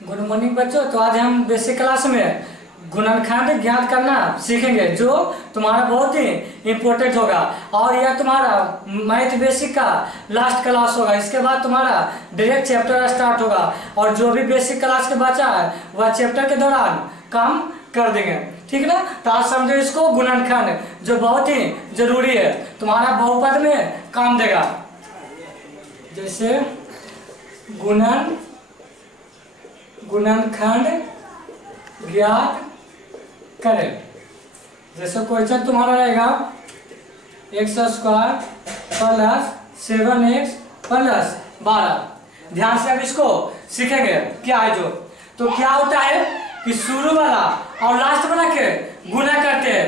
Good morning बच्चों। तो आज हम बेसिक क्लास में गुणनखंड ज्ञात करना सीखेंगे, जो तुम्हारा बहुत ही इम्पोर्टेंट होगा। और यह तुम्हारा मैथ बेसिक का लास्ट क्लास होगा। इसके बाद तुम्हारा डायरेक्ट चैप्टर स्टार्ट होगा, और जो भी बेसिक क्लास के बचा है वह चैप्टर के दौरान काम कर देंगे, ठीक ना। तो आज समझो इसको गुणनखंड, जो बहुत ही जरूरी है, तुम्हारा बहुपद में काम देगा। जैसे गुणनखंड ज्ञात करें। जैसे क्वेश्चन तुम्हारा रहेगा x² प्लस 7x प्लस 12। ध्यान से अब इसको सीखेंगे क्या है जो। तो क्या होता है कि शुरू वाला और लास्ट वाला के गुना करते हैं,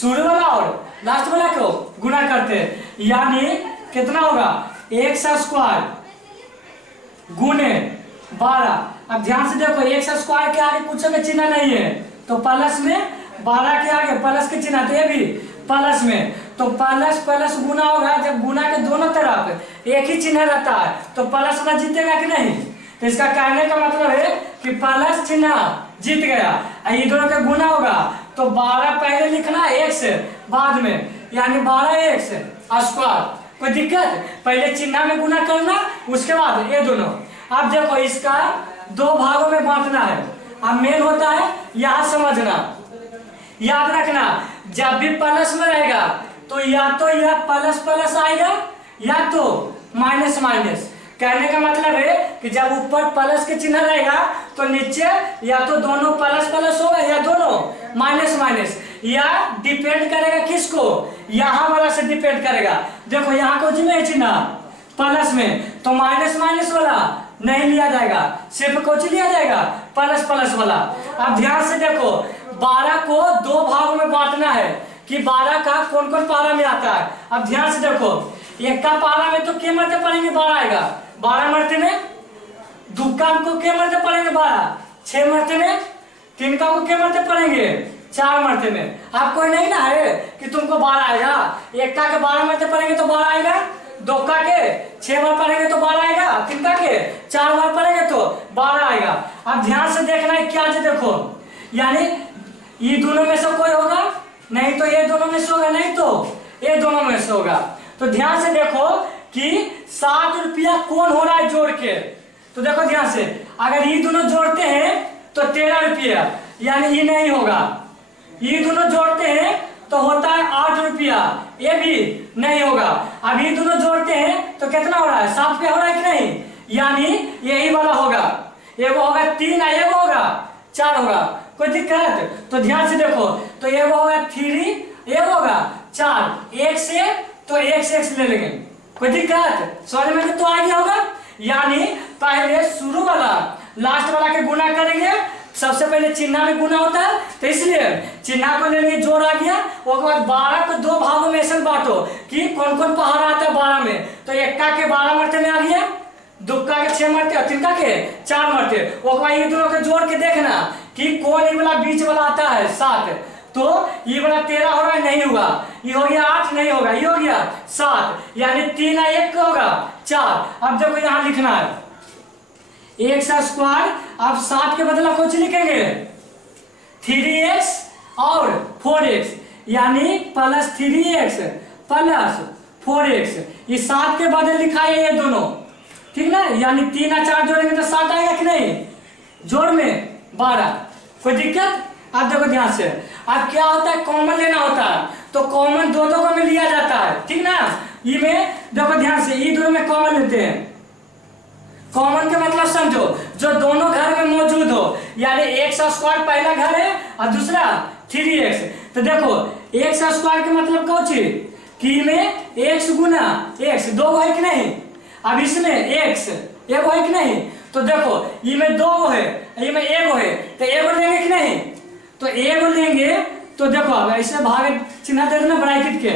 शुरू वाला और लास्ट वाला को गुना करते हैं, यानी कितना होगा x² गुने 12। अब ध्यान से देखो, x² के आगे कुछ का चिन्ह नहीं है, तो प्लस में 12 के आगे प्लस के चिन्ह, तो ये भी प्लस में, तो प्लस प्लस गुना होगा। जब गुना के दोनों तरफ एक ही चिन्ह रहता है तो प्लस वाला जीतेगा कि नहीं। तो इसका कहने का मतलब है कि प्लस चिन्ह जीत गया। ये दोनों का गुना होगा तो 12 पहले लिखना, x बाद में, यानी 12x²। कोई दिक्कत? पहले चिन्ह में गुना करना, उसके बाद ये दोनों। अब देखो, इसका दो भागों में बांटना है। अब मेन होता है यहाँ समझना, याद रखना, जब भी प्लस में रहेगा तो या तो यह प्लस प्लस आएगा या तो माइनस माइनस। कहने का मतलब है कि जब ऊपर प्लस के चिन्ह रहेगा तो नीचे या तो दोनों प्लस प्लस होगा या दोनों माइनस माइनस। या डिपेंड करेगा किसको, यहाँ वाला से डिपेंड करेगा। देखो यहाँ को चिन्ह प्लस में, तो माइनस माइनस वाला नहीं लिया जाएगा, सिर्फ कुछ लिया जाएगा प्लस प्लस वाला। अब ध्यान से देखो, 12 को दो भागों में बांटना है कि 12 का कौन कौन पारा में आता है। अब ध्यान से देखो, एक का पारा में तो क्या मरते पड़ेंगे 12 आएगा, 12 मरते में। दुक्का को क्या मरते पड़ेंगे 12, 6 मरते में। तिनका को क्या मरते पड़ेंगे 4 मरते में। अब कोई नहीं ना है कि तुमको 12 आएगा, एक का के 12 मरते पड़ेंगे तो 12 आएगा, दो का के 6 बार पढ़ेंगे तो 12 आएगा, तीन का के 4 बार पढ़ेंगे तो 12 आएगा। अब ध्यान से देखना है क्या है, देखो, यानी ये दोनों में से कोई होगा, नहीं तो ये दोनों में से होगा, नहीं तो ये दोनों में से होगा। तो ध्यान से देखो कि 7 रुपया कौन हो रहा है जोड़ के। तो देखो ध्यान से, अगर ये दोनों जोड़ते हैं तो 13 रुपया, यानी ये नहीं होगा। ये दोनों जोड़ते हैं तो होता है 8 रुपया, ये भी नहीं होगा। अब ये दोनों जोड़ते हैं तो कितना हो रहा है 7 रुपया हो रहा है कि नहीं, यानी यही वाला होगा। एगो होगा 3, एगो होगा 4 होगा। कोई दिक्कत? तो ध्यान से देखो, तो एगो होगा 3, एगो होगा 4, एक से तो एक से ले लेंगे। कोई दिक्कत? समझ में तो आ गया होगा। यानी पहले शुरू वाला लास्ट वाला के गुना करेंगे, सबसे पहले चिन्ह में गुना होता है, तो इसलिए चिन्ह को लेंगे, जोड़ आ गया। उसके बाद 12 को दो भागों में ऐसे बांटो कि कौन कौन पहाड़ आता है 12 में। तो एक्का के 12 मरते में आ गया, दुक्का के 6 मरते और तिनका के 4 मरते। उसके बाद ये दोनों को जोड़ के देखना कि कौन ये वाला बीच वाला आता है 7। तो ये वाला 13 हो रहा है, नहीं होगा। ये हो गया 8, नहीं होगा। ये हो गया 7, यानी 3 और 1 होगा 4। अब देखो यहाँ लिखना है x²। अब 7 के बदला कुछ लिखेंगे 3x और 4x, यानी प्लस 3x प्लस 4x। ये 7 के बदले लिखा है ये दोनों, ठीक ना। यानी 3 और 4 जोड़ेंगे तो 7 आएगा कि नहीं, जोड़ में 12। कोई दिक्कत? अब देखो ध्यान से, अब क्या होता है, कॉमन लेना होता है, तो कॉमन दो को में लिया जाता है, ठीक ना। ये में देखो ध्यान से, ये दोनों में कॉमन लेते हैं। कॉमन का मतलब समझो, जो दोनों घर में मौजूद हो, यानी x² पहला घर है और दूसरा 3x। तो देखो x² के मतलब कौन चीज कि में x गुना x, 2 है कि नहीं। अब इसमें x एगो है कि नहीं, तो देखो ये में 2 है, ये में एगो है, तो एगो लेंगे कि नहीं। तो एगो लेंगे तो देखो, अब ऐसे भाग चिन्ह दे देना ब्रैकेट के।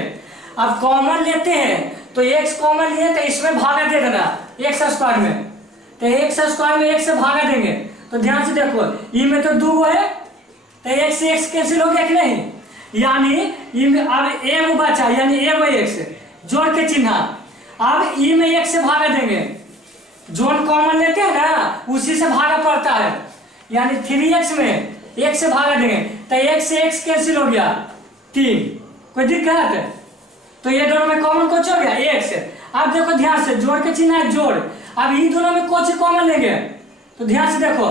अब कॉमन लेते हैं तो x कॉमन लिए तो इसमें भागा दे देना x² में, तो x² में 1 से भागा देंगे। तो ध्यान से देखो, ये में तो 2 है, तो 1 से x कैंसिल हो गया कि नहीं, यानी ये में अब एगो बचा, यानी एगो x जोड़ के चिन्ह। अब ई में 1 से भागा देंगे जोन कॉमन लेते हैं ना, उसी से भागा पड़ता है। यानी 3x में x से भागा देंगे तो x से x कैंसिल हो गया 3, कोई दिक्कत है? तो ये दोनों में कॉमन कुछ हो गया x। अब देखो ध्यान से, जोड़ के चिन्ह है जोड़। अब इन दोनों में कुछ कॉमन लेंगे तो ध्यान से देखो,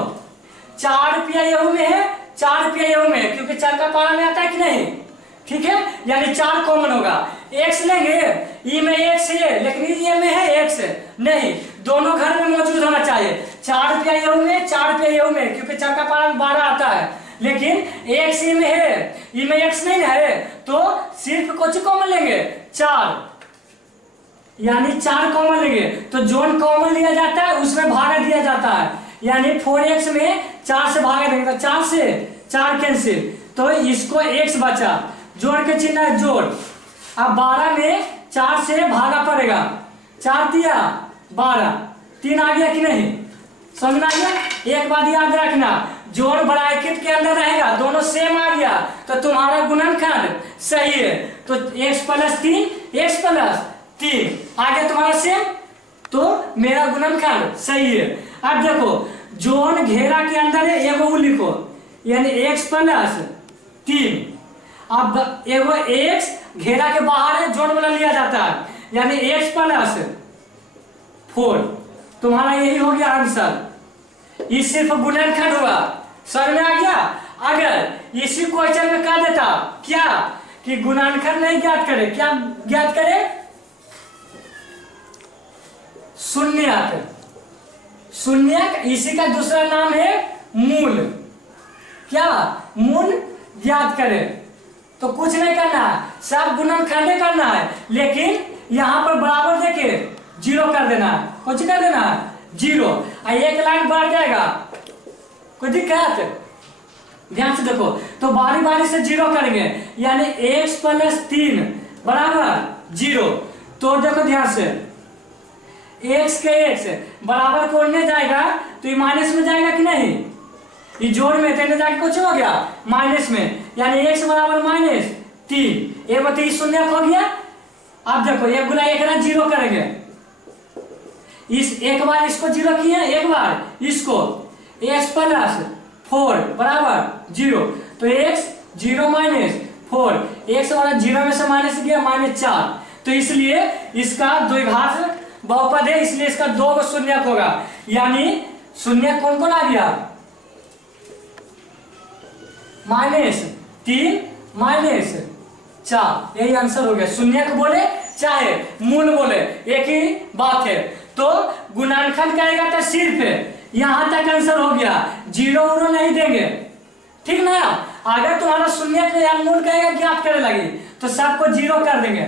4 रुपया यहू में है, 4 रुपया यहू में है, क्योंकि 4 का पारा में आता है कि नहीं, ठीक है। यानी 4 कॉमन होगा। x लेंगे, ई में x है लेकिन ये में है x नहीं, दोनों घर में मौजूद होना चाहिए। 4 रुपया यहू में, 4 रुपया यहू में, क्योंकि 4 का पारा में 12 आता है, लेकिन x ई में है, ई में x नहीं है, तो सिर्फ कुछ कॉमन लेंगे 4, यानी 4 कॉमन लेंगे। तो जोन कॉमन लिया जाता है उसमें भागा दिया जाता है, यानी 4x में 4 से भागा देंगे तो 4 से 4 कैंसिल, तो इसको x बचा, जोड़ के चिन्ह है जोड़। अब 12 में 4 से भागा पड़ेगा, 4 दिया 12, 3 आ गया कि नहीं, समझ में आ गया? एक बात याद रखना, जोड़ ब्रैकेट के अंदर रहेगा, दोनों सेम आ गया तो तुम्हारा गुणनखंड सही है। तो x प्लस 3, x प्लस 3 आ गया तुम्हारा सेम, तो मेरा गुणनखंड सही है। अब देखो जोन घेरा के अंदर है, एगो लिखो, यानी x प्लस 3। अब एगो x घेरा के बाहर है, जोन वाला लिया जाता है, यानी x प्लस 4, तुम्हारा यही हो गया आंसर। ये सिर्फ गुणनखंड हुआ, समझ में आ गया? अगर इसी क्वेश्चन में कह देता क्या कि गुणनखंड नहीं ज्ञात करे, क्या ज्ञात करे? शून्यक। शून्यक इसी का दूसरा नाम है मूल। क्या? मूल ज्ञात करे। तो कुछ नहीं करना है, सब गुणनखंड करना है, लेकिन यहां पर बराबर देके 0 कर देना है। कुछ कर देना है 0, और एक लाइन बढ़ जाएगा, कोई दिक्कत? ध्यान से देखो, तो बारी बारी से 0 करेंगे, यानी x प्लस 3 बराबर 0। तो देखो ध्यान से, x के x बराबर कोड़ने जाएगा तो ये माइनस में जाएगा कि नहीं, ये जोड़ में तेने जाके कुछ हो गया माइनस में, यानी x बराबर -3, एक बार शून्य हो गया। अब देखो 1 गुना 1 ना 0 करेंगे, इस एक बार इसको 0 किए, एक बार इसको, x प्लस 4 बराबर 0, तो x 0 माइनस 4, x वाला 0 में से माइनस गया -4, तो इसलिए इसका द्विघात बहुपद है, इसलिए इसका 2 को शून्यक होगा, यानी शून्यक कौन कौन आ गया? -3 -4, यही आंसर हो गया। शून्यक बोले चाहे मूल बोले एक ही बात है। तो गुणनखंड कहेगा तो सिर्फ यहां तक आंसर हो गया, 0 नहीं देंगे, ठीक ना? अगर तुम्हारा शून्यक या मूल कहेगा ज्ञात करे लगी तो सबको 0 कर देंगे,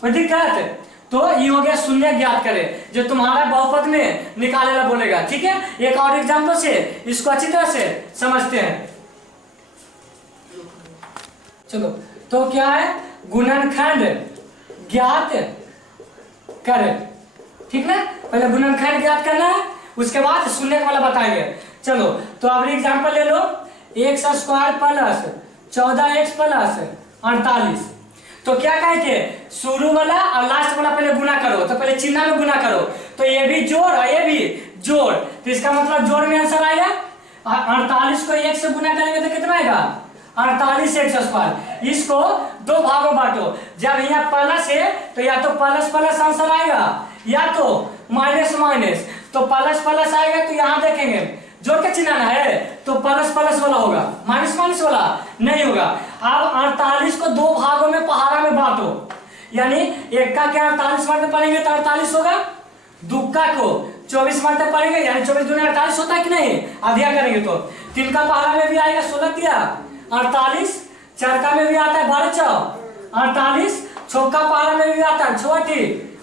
कोई दिक्कत? तो ये हो गया शून्य ज्ञात करे, जो तुम्हारा बहुपद में निकाले ला बोलेगा, ठीक है। एक और एग्जांपल से इसको अच्छी तरह से समझते हैं। चलो, तो क्या है? गुणनखंड ज्ञात करे, ठीक ना? पहले गुणनखंड ज्ञात करना है, उसके बाद शून्य वाला बताएंगे। चलो, तो अब एग्जांपल ले लो, x² प्लस 14x प्लस 48। तो क्या कहे थे? शुरू वाला और लास्ट वाला पहले गुना करो, तो पहले चिन्ह में गुना करो, तो ये भी जोड़ और ये भी जोड़, तो इसका मतलब जोड़ में आंसर आएगा। 48 को 1 से गुना करेंगे तो कितना आएगा? 48x²। इसको 2 भागों बांटो, जब यहाँ प्लस है तो या तो प्लस प्लस आंसर आएगा या तो माइनस माइनस, तो प्लस प्लस आएगा तो यहाँ देखेंगे जोड़ के चिन्ह है तो प्लस प्लस वाला होगा, माइनस माइनस वाला नहीं होगा। अब 48 को 2 भागों में पहाड़ा में बांटो, यानी एक का क्या 48 मरते पड़ेंगे तो 48 होगा, दुक्का को 24 मरते पड़ेंगे, यानी 24 दूनी 48 होता है कि नहीं? आधिया करेंगे तो 3 का पहाड़ा में भी आएगा 16 दिया 48, चरका में भी आता है 12 चौ 48, चौका पहाड़ा में भी आता है 6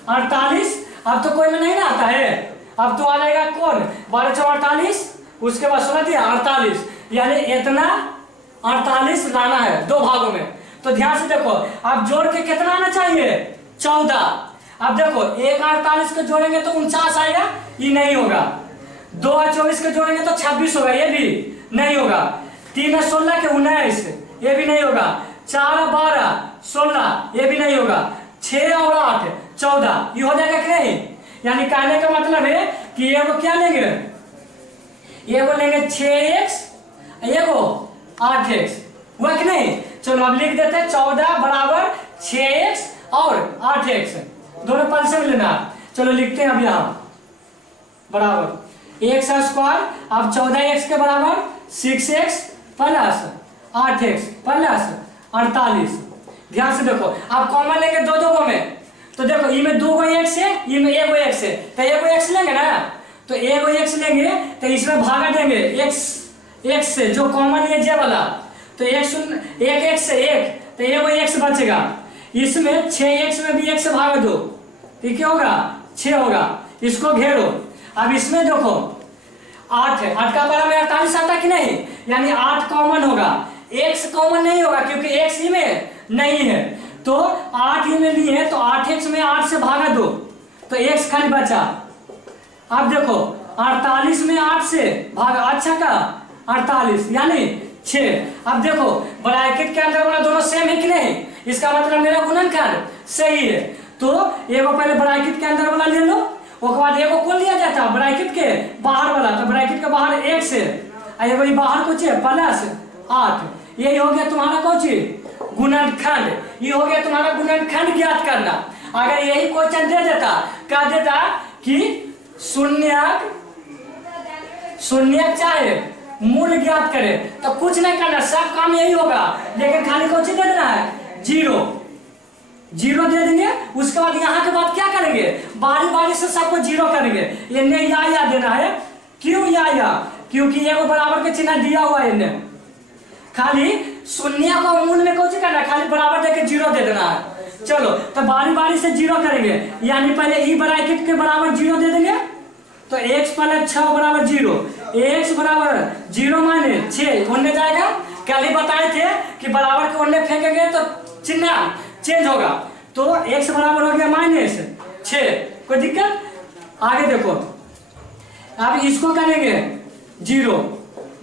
48। अब तो कोई में नहीं ना आता है, अब तो आ जाएगा कौन? 12 चौ 48, उसके बाद 16 दिया 48, यानी इतना 48 लाना है 2 भागों में। तो ध्यान से देखो, अब जोड़ के कितना आना चाहिए? 14। अब देखो 1 48 को जोड़ेंगे तो 49 आएगा, ये नहीं होगा। 2 और 24 को जोड़ेंगे तो 26 होगा, ये भी नहीं होगा। 3 और 16 के 19, ये भी नहीं होगा। 4 और 12 16, ये भी नहीं होगा। 6 और 8 14, ये हो जाएगा कि नहीं? यानी कहने का मतलब है कि ये वो क्या लेंगे, ये वो लेंगे 6x, ये वो 8x, हुआ कि नहीं। चलो अब लिख देते हैं 14 बराबर 6x और 8x, दोनों पल से लेना। चलो लिखते हैं अब यहाँ बराबर x स्क्वायर, अब 14x के बराबर 6x प्लस 8x प्लस 48। ध्यान से देखो, आप कॉमन लेंगे दो दो को में, तो देखो ई में 2 x है, ई में 1 x है, तो 1 x लेंगे ना, तो 1 x लेंगे तो इसमें भागा देंगे x से, जो कॉमन है जे वाला, तो 1 x से 1, तो 1 x बचेगा। इसमें 6x में भी 1 से भागा दो, तो क्या होगा 6 होगा, इसको घेरो। अब इसमें देखो 8 है, 8 का बराबर में 48 आता कि नहीं, यानी 8 कॉमन होगा, x कॉमन नहीं होगा क्योंकि x ही में नहीं है, तो 8 ही में लिए तो 8x में 8 से भागा दो, तो x खाली बचा। अब देखो 48 में 8 से भागा, अच्छा का 48 यानी 6। अब देखो ब्रैकेट के अंदर वाला दोनों सेम है कि नहीं, इसका मतलब मेरा गुणनखंड सही है। तो एगो पहले ब्रैकेट के अंदर वाला ले लो, उसके बाद एगो कौन लिया जाता है ब्रैकेट के बाहर वाला, तो ब्रैकेट के बाहर 1 से एगो बाहर कुछ है प्लस 8, यही हो गया तुम्हारा कुछ गुणनखंड, ये हो गया तुम्हारा गुणनखंड ज्ञात करना। अगर यही क्वेश्चन दे देता, कह देता कि शून्य चाहे मूल ज्ञात करे, तो कुछ नहीं करना, सब काम यही होगा, लेकिन खाली कुछ दे देना है, 0 दे देंगे। उसके बाद यहाँ के बाद क्या करेंगे, बारी बारी से सबको 0 करेंगे। इन्हें या देना है, क्यों या, क्योंकि ये को बराबर के चिन्ह दिया हुआ है इन्हें, खाली शून्य को मूल में कुछ करना, खाली बराबर देके 0 दे देना है। चलो तो बारी बारी से 0 करेंगे, यानी पहले ई ब्रैकेट के बराबर 0 दे देंगे, तो x प्लस 6 बराबर 0, x बराबर 0 माइनस 6 उन्ने जाएगा। कल ही बताए थे कि बराबर के उन्ने फेंकेंगे तो चिन्ह चेंज होगा, तो x बराबर हो गया -6, कोई दिक्कत। आगे देखो, अब इसको करेंगे 0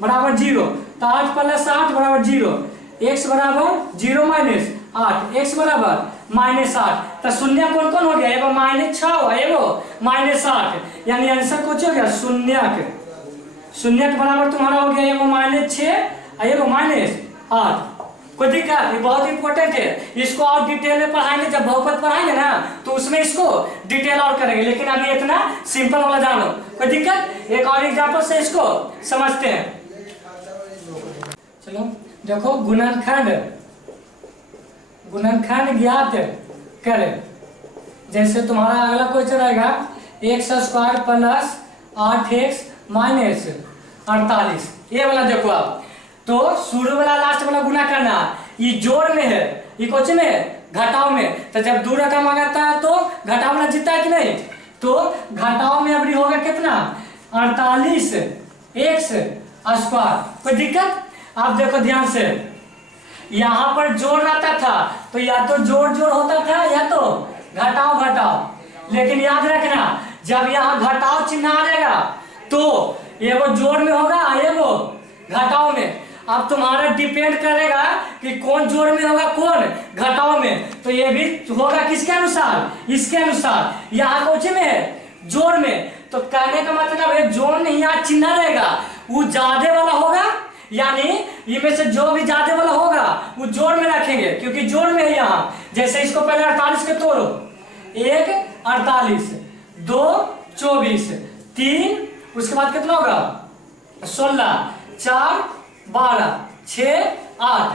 बराबर 0, तो 8 प्लस 8 बराबर 0, x बराबर 0 माइनस 8, x बराबर -8, तो शून्य कौन कौन हो गया, एगो -6 एगो -8, यानी आंसर कुछ हो गया शून्य के बराबर तुम्हारा हो गया एगो -6 एगो -8। कोई दिक्कत, ये बहुत इंपॉर्टेंट है, इसको और डिटेल में पढ़ाएंगे, जब बहुपद पढ़ाएंगे ना तो उसमें इसको डिटेल और करेंगे, लेकिन अभी इतना सिंपल वाला जानो। कोई दिक्कत, एक और एग्जांपल से इसको समझते हैं। चलो देखो, गुणनखंड ज्ञात करें। जैसे तुम्हारा अगला क्वेश्चन रहेगा x square plus 8x minus 48, ये वाला देखो आप, तो शुरू वाला लास्ट वाला गुना करना, ये जोड़ में है, ये क्वेश्चन में है घटाव में, तो जब 2 रकम आ जाता है तो घटाव वाला जीता है कि नहीं, तो घटाव में अभी होगा कितना 48x स्क्वायर। कोई दिक्कत, आप देखो ध्यान से, यहाँ पर जोड़ रहता था तो या तो जोड़ होता था या तो घटाव, लेकिन याद रखना जब यहाँ घटाव चिन्ह आ जाएगा तो एगो जोड़ में होगा एगो घटाव में। अब तुम्हारा डिपेंड करेगा कि कौन जोड़ में होगा कौन घटाव में, तो ये भी होगा किसके अनुसार, इसके अनुसार। यहाँ कौन में है जोड़ में, तो कहने का मतलब है जोड़ में यहाँ चिन्ह रहेगा, वो ज्यादा वाला होगा, यानी इनमें से जो भी ज्यादा वाला होगा वो जोड़ में रखेंगे, क्योंकि जोड़ में है यहाँ। जैसे इसको पहले 48 के तोड़ो, 1 48, 2 24, 3 उसके बाद कितना होगा 16, 4 12, 6 8।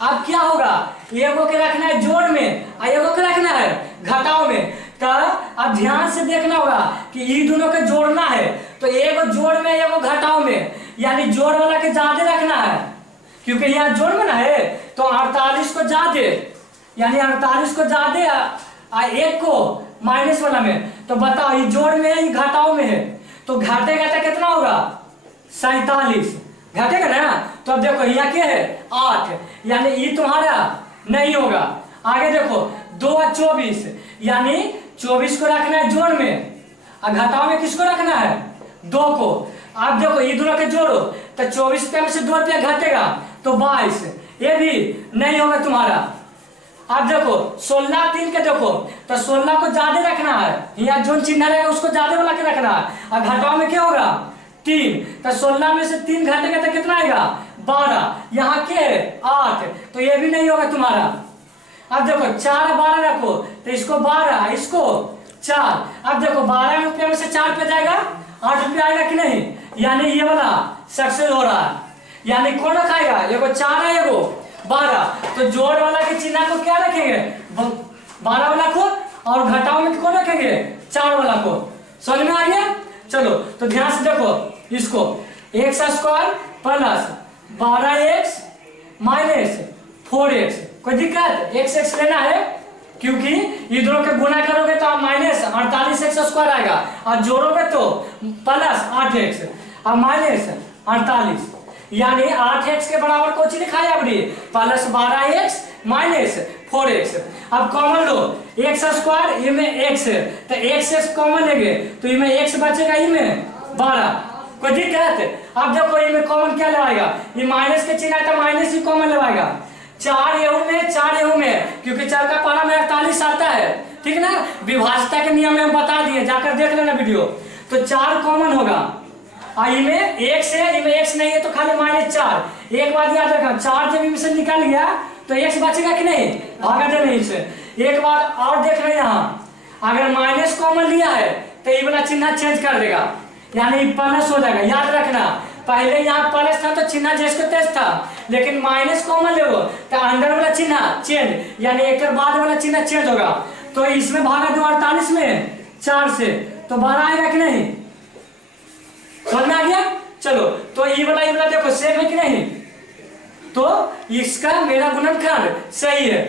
अब क्या होगा, एगो के रखना है जोड़ में और एगो के रखना है घटाव में। तो अब ध्यान से देखना होगा कि ये दोनों के जोड़ना है, तो एगो जोड़ में एगो घटाव में, यानी जोड़ वाला के ज्यादा रखना है, क्योंकि यहाँ जोड़ में ना है, तो 48 को ज्यादा, यानी 48 को ज्यादा 1 को माइनस वाला में। तो बताओ ये जोड़ में है ये घटाव में है, तो घाटेगा तो कितना होगा 47, घटेगा ना। तो अब देखो यहाँ क्या है 8, यानी ये तुम्हारा नहीं होगा। आगे देखो 2 और 24, यानी 24 को रखना है जोड़ में और घटाव में किसको रखना है 2 को। आप देखो ये दोनों के जोड़ो तो 24 रुपये में से 2 रुपया घटेगा तो 22, ये भी नहीं होगा तुम्हारा। अब देखो 16 3 के देखो, तो 16 को ज्यादा रखना है, यहाँ जो चिन्ह रहेगा उसको ज्यादा वाला के रखना है। और घटाओ में क्या होगा 3, तो 16 में से 3 घटेगा तो कितना आएगा 12, यहाँ के 8, तो ये भी नहीं होगा तुम्हारा। अब देखो 4 12 रखो, तो इसको 12 इसको 4। अब देखो 12 रुपये में से 4 पे जाएगा 8 रुपये आएगा कि नहीं, यानी ये वाला सक्सेस हो रहा है। यानी कौन रखाएगा, एगो 4 है एगो 12, तो जोड़ वाला के चिन्ह को क्या रखेंगे 12 वाला को, और घटाओ में कौन रखेंगे 4 वाला को। समझ में आ गया। चलो तो ध्यान से देखो इसको, x square plus 12x minus 4x, कोई दिक्कत, एक्स एक्स लेना है क्योंकि ये दोनों के गुना करोगे तो आप माइनस 48x स्क्वायर आएगा, और जोड़ोगे तो प्लस 8x और माइनस 48, यानी 8x के बराबर कुछ लिखा है अपनी प्लस 12x माइनस 4x। अब कॉमन लो एक्स स्क्वायर, ये में x, तो x कॉमन लेंगे तो ये में x बचेगा, ये में 12, कोई दिक्कत। अब देखो ये में कॉमन क्या लगाएगा, ये माइनस के चिन्ह तो माइनस ही कॉमन लगाएगा, 4 एहू में 4 एहू में, क्योंकि 4 का पारा में 48 आता है, ठीक ना, विभाजता के नियम में हम बता दिए, जाकर देख लेना वीडियो। तो 4 कॉमन होगा, और इनमें x है, इनमें x नहीं है तो खाली -4। एक बात याद रखना, 4 जब इनमें से निकल गया तो x बचेगा कि नहीं, भागा दे नहीं से। एक बात और देख रहे यहाँ, अगर माइनस कॉमन लिया है तो ये वाला चिन्ह चेंज कर देगा, यानी प्लस हो जाएगा। याद रखना पहले यहाँ प्लस था तो चिन्ह जैसे तेज था, लेकिन माइनस कॉमन ले लो तो अंदर वाला चिन्ह चेंज, यानी एक के बाद वाला चिन्ह चेंज होगा। तो इसमें भागा दो 48 में 4 से, तो 12 आएगा कि नहीं, समझ में आ गया। चलो तो ये वाला देखो सेम है कि नहीं, तो इसका मेरा गुणनखंड सही है।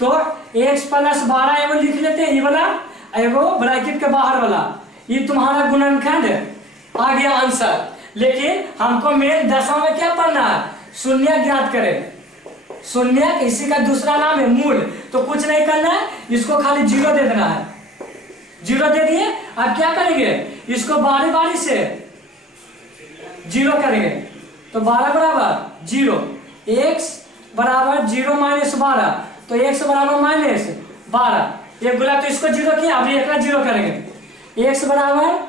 तो x प्लस 12 एगो लिख लेते हैं, ये वाला एगो ब्रैकेट के बाहर वाला, ये तुम्हारा गुणनखंड आ गया आंसर। लेकिन हमको मेन दशा में क्या पढ़ना है, शून्य ज्ञात करें। शून्य इसी का दूसरा नाम है मूल, तो कुछ नहीं करना है, इसको खाली 0 दे देना है। 0 दे दिए, अब क्या करेंगे, इसको बारी बारी से 0 करेंगे, तो 12 बराबर 0, x बराबर 0 माइनस 12, तो x बराबर माइनस 12, एक बोला तो इसको 0 किया, अब एक 0 करेंगे, x बराबर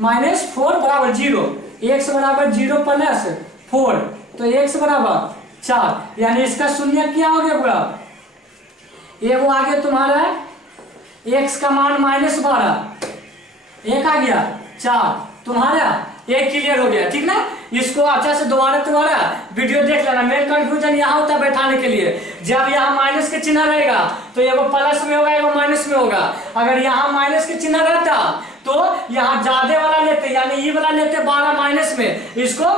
-4 बराबर 0, x बराबर 0 प्लस 4, तो x बराबर 4, यानी इसका शून्य क्या हो गया पूरा, ये वो आ गया तुम्हारा x का मान -12, एक आ गया 4, तुम्हारा एक क्लियर हो गया, ठीक ना। इसको अच्छा से दोबारा वीडियो देख लेना। मेन कंफ्यूजन यहाँ होता है बैठाने के लिए, जब यहाँ माइनस के चिन्ह रहेगा तो एगो प्लस में होगा एगो माइनस में होगा। अगर यहाँ माइनस के चिन्ह रहता तो यहाँ ज्यादा वाला लेते, यानी ये वाला लेते 12 माइनस में, इसको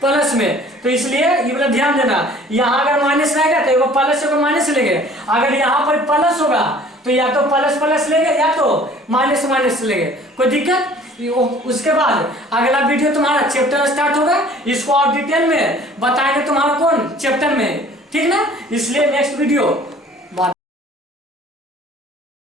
प्लस में, तो इसलिए ये वाला ध्यान देना। यहाँ अगर माइनस रहेगा तो एगो प्लस एगो माइनस लेंगे, अगर यहाँ पर प्लस होगा तो या तो प्लस प्लस लेंगे या तो माइनस माइनस लेंगे, कोई दिक्कत। उसके बाद अगला वीडियो तुम्हारा चैप्टर स्टार्ट होगा, इसको और डिटेल में बताएंगे तुम्हारा कौन चैप्टर में, ठीक ना। इसलिए नेक्स्ट वीडियो